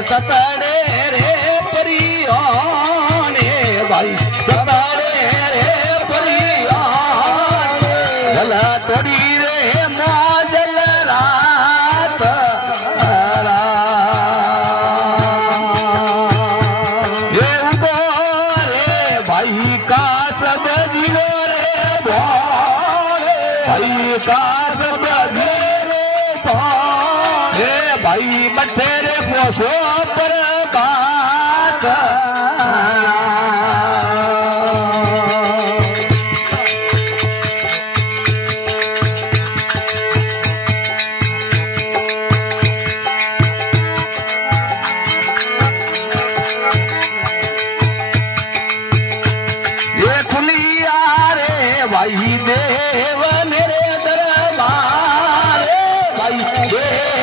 સતડે રે પરિયાને ભાઈ સતડે રે પરિયાને જલ તોડી રે મોજલ રાત એ ઉગો રે ભાઈ કા સબ જીવો રે ભાઈ કા સબ ભાઈ બઠે રે પોસો પર બાત એ ખુલિયા રે ભાઈ દેવ ને રે દરબાર ભાઈ દેવ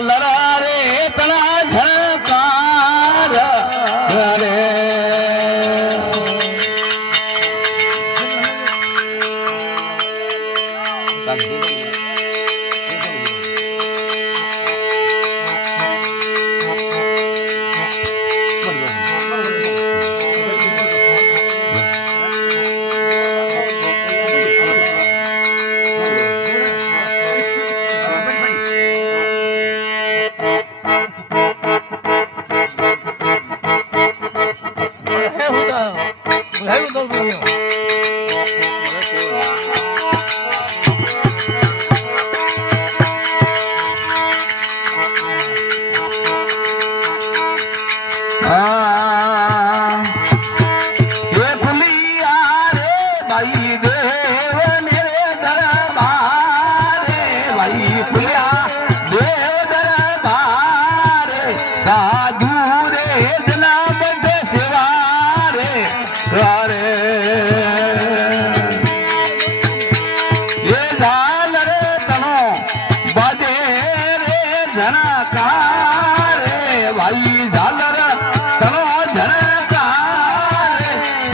લરા રે તણા ઝણકાર રે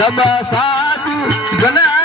सब साधु जना